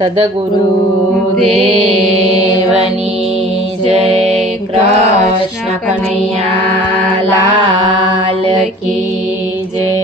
સદગુરુ દેવની જય. કૃષ્ણ કનૈયા લાલ કી જય.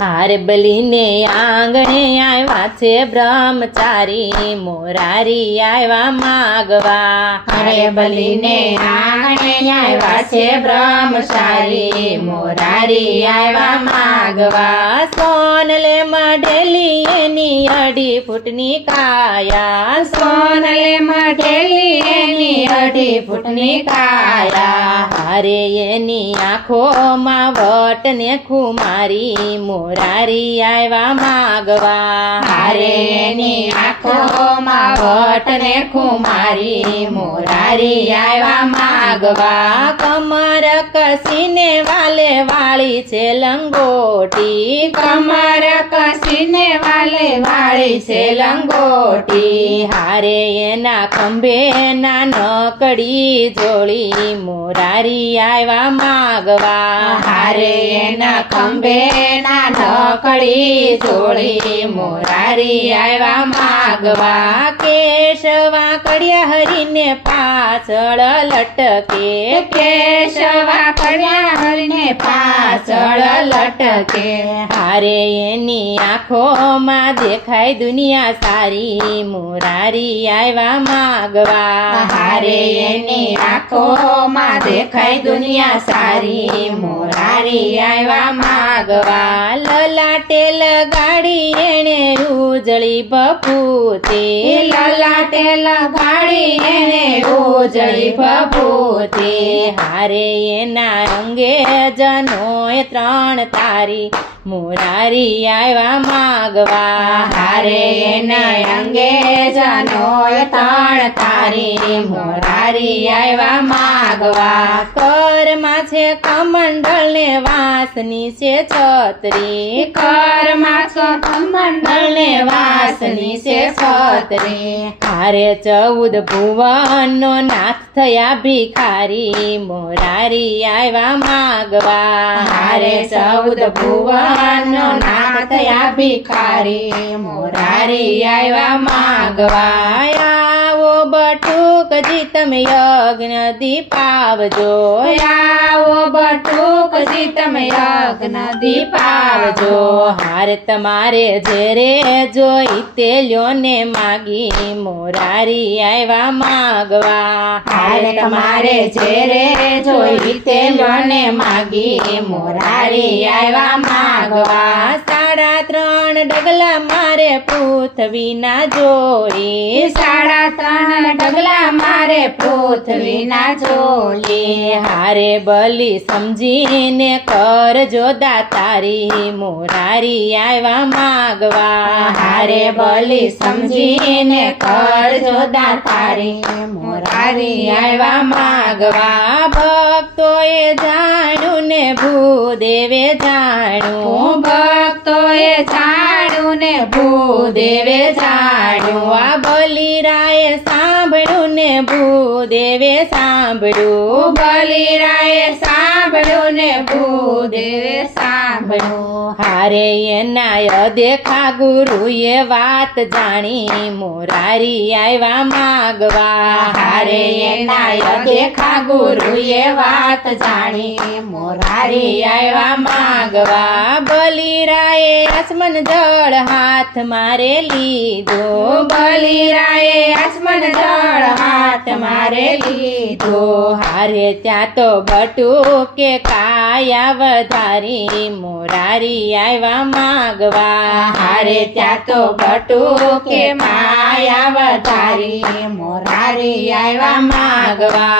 હાર બલીને આંગણે આવ્યા છે બ્રહ્મચારી, મોરારી આવ્યા માગવા. હારે બલીને આંગણે આવ્યા છે બ્રહ્મચારી, મોરારી આવ્યા માગવા. સોનલે મઢેલી એની 2.5 ફૂટની કાયા, સોનલે મઢેલી એની 2.5 ફૂટની કાયા. હારે એની આંખોમાં વટ ને ખુમારી, મોરારી આવ્યા માગવા. હારે એની આંખોમાં વટ ને ખુમારી, મોરારી આવ્યા માગવા. કમર કસીને વાલે વાળી છે લંગોટી, કમર કસીને વાલે વાળી છે લંગોટી. હારે એના ખંભે ના નકડી જોડી, મોરારી આવ્યા માગવા. હારે એના ખંભે ના નકડી જોડી, મોરારી આવ્યા માગવા. કેશવા કડિયા હરીને પાછળ લટકે, કેશવા કડિયા હરીને પાછળ લટકે. હારે એની આંખોમાં દેખાય દુનિયા સારી, મોરારી આવ્યા માગવા. હારે એની આંખોમાં દેખાય દુનિયા સારી, મોરારી આવ્યા માગવા. લલાટે લગાડી એણે ઉજળી ભભૂતી, લલાટે લગાડી એને ઉજળી ભભૂતી. હારે એના અંગે જનોએ 3 તારી, મોરારી આવ્યા માગવા. હારે એના અંગે જનોએ 3 તારી, મોરારી આવ્યા માગવા. કરમાં છે કમંડળ ને વાસની છે છત્રી, કરમાં કમંડળ ને વાસની છે છત્રી. હારે 14 ભુવનનો નાથ થયા ભિખારી, મોરારી આવ્યા માગવા. હારે 14 ભુવનનો નાથ થયા ભિખારી, મોરારી આવ્યા માગવા. આવો બટુકજી તમે યજ્ઞ દીપાવજો, આવો બટુકજી તમે યજ્ઞ દીપાવજો. હાર તમારે જેરે જોઈ તે લ્યો ને માગી, મોરારી આવ્યા માગવા. હારે તમારે જેરે જોઈ તે લોને માગી, મોરારી આવ્યા માગવા. 3.5 ડગલા મારે પૃથ્વીના જોઈ, 3.5 ડગલા મારે પૃથ્વીના જોઈ. હારે બલી સમજીને કરજો દાતારી, મોરારી આવ્યા માગવા. હારે બલી સમજીને કરજો દાતારી, મોરારી આવ્યા માગવા. ભક્તોએ જાણ્યું ને ભૂદેવે જાણ્યું, ભક્તોએ જાણ્યું ને ભૂદેવે જાણ્યું. આ બલિરાએ સાંભળ્યું ને ભૂદેવે સાંભળ્યું, બલિરાએ સાંભળ્યું ને ભૂદેવે સાંભળ્યું. હારે એના દેખા ગુરુએ વાત જાણી, મોરારી આવ્યા માગવા. હારે એના દેખા ગુરુએ વાત જાણી, મોરારી આવ્યા માગવા. બલિરાએ આસમન જળ હાથ મારે લીધો, બલિરાએ આસમન જળ હાથ મારે લીધો. હારે ત્યાં તો બટુકે કાયા વધારી, મોરારી આવ્યા માગવા. હારે ત્યાં તો બટુકે માયા વધારી, મોરારી આવ્યા માગવા.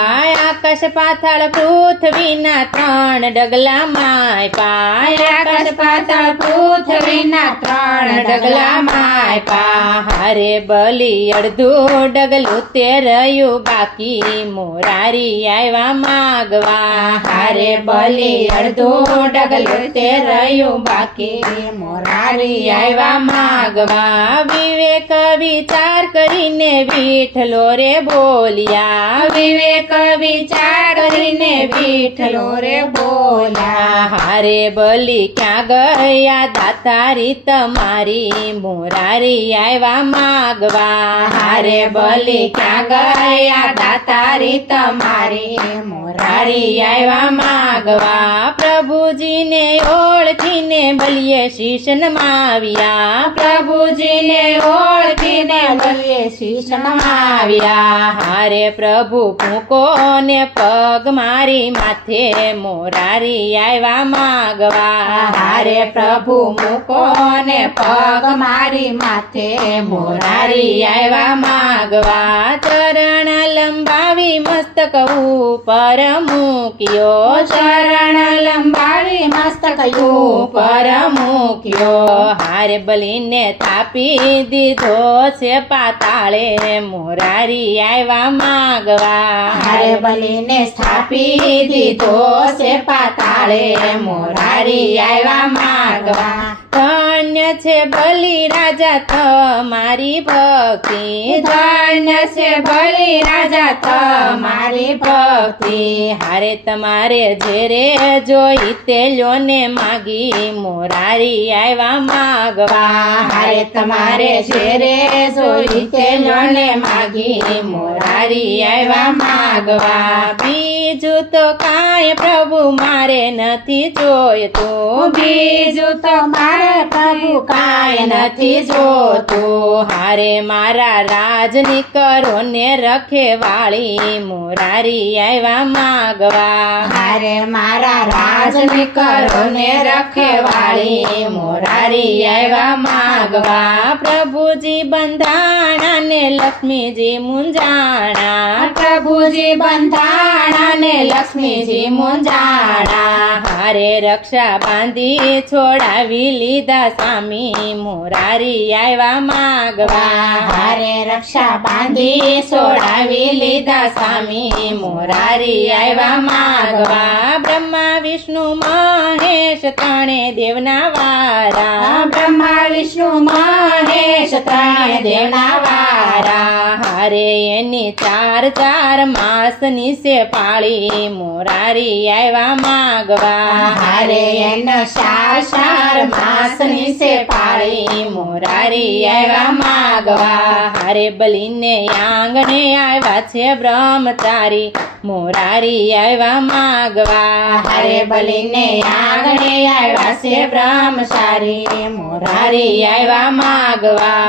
આકાશ પાતાળ પૃથ્વીના 3 ડગલા માય પાય, આકાશ પાતાળ પૃથ્વીના 3 ડગલા માય પા. હારે બલી 1.5 ડગલું તે રહ્યું બાકી, મોરારી આવ્યા માગવા. હારે હારે બલી અડધું ડગલું તે રહ્યું બાકી મોરારી આવ્યા માગવા વિવેક વિચાર કરીને વિઠ્ઠલો રે બોલ્યા વિવેક વિચાર કરીને વિઠ્ઠલો રે બોલ્યા હારે બલી ક્યાં ગયા દાતારી તમારી મોરારી આવ્યા માગવા હારે બલી ક્યાં ગયા દાતારી તમારી મોરારી આવ્યા માગવા પ્રભુજીને ઓળખીને બલીએ શીશ નમાવ્યા પ્રભુજીને ઓળખીને બલીએ શીશ આવ્યા હારે પ્રભુ ફૂંકો ને પગ મારી માથે મોરારી આવ્યા માગવા હારે પ્રભુ મૂકો ને પગ મારી માથે મોરારી આવ્યા માગવા ચરણ લંબાવી મસ્તક ઉપર મૂક્યો ચરણ લંબાવી મસ્તક ઉપર મૂક્યો હારે બલીને થાપી દીધો છે પાતાળે મોરારી આવ્યા માગવા હારે બલીને સ્થાપી દીધો છે પાતાળે મોરારી આવ્યા માગવા ધન્ય છે બલી રાજા તમારી ભક્તિ ધન્ય છે બલી રાજા તમારી ભક્તિ હારે તમારે જેરે જોઈ તે લ્યોને માગી મોરારી આવ્યા માગવા હારે તમારે જેરે જોઈ તે લોને માગી મોરારી આવ્યા માગવા બીજું તો કાંઈ પ્રભુ મારે નથી જોઈતું બીજું તો મારે પ્રભુ કાંઈ નથી જોતું હારે મારા રાજની કરો ને રખેવાળી મોરારી આવ્યા માગવા હારે મારા રાજની કરો ને રખેવાળી મોરારી આવ્યા માગવા પ્રભુજી બંધાણા ને લક્ષ્મીજી મુંજાણા પ્રભુજી બંધાણા ને લક્ષ્મીજી મુંજાણા હારે રક્ષા બાંધી છોડાવી લીધા સ્વામી મોરારી આવ્યા માગવા હારે રક્ષા બાંધી છોડાવી લીધા સ્વામી મોરારી આવ્યા માગવા બ્રહ્મા વિષ્ણુ મહેશ ત્રણે દેવના વારા બ્રહ્મા વિષ્ણુ મહેશ ત્રણે દેવના વારા હારે એની ચાર માસની સે પાળી મોરારી આવ્યા માગવા હારે એનો ચાર માસની સે પાળી મોરારી આવ્યા માગવા હારે બલીને આંગણે આવ્યા છે બ્રહ્મચારી મોરારી આવ્યા માગવા હારે બલીને આંગણે આવ્યા છે બ્રહ્મચારી મોરારી આવ્યા માગવા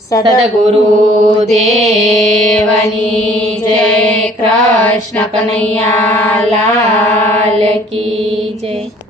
સદગુરુ દેવની જય કૃષ્ણ કનૈયા લાલ કી જય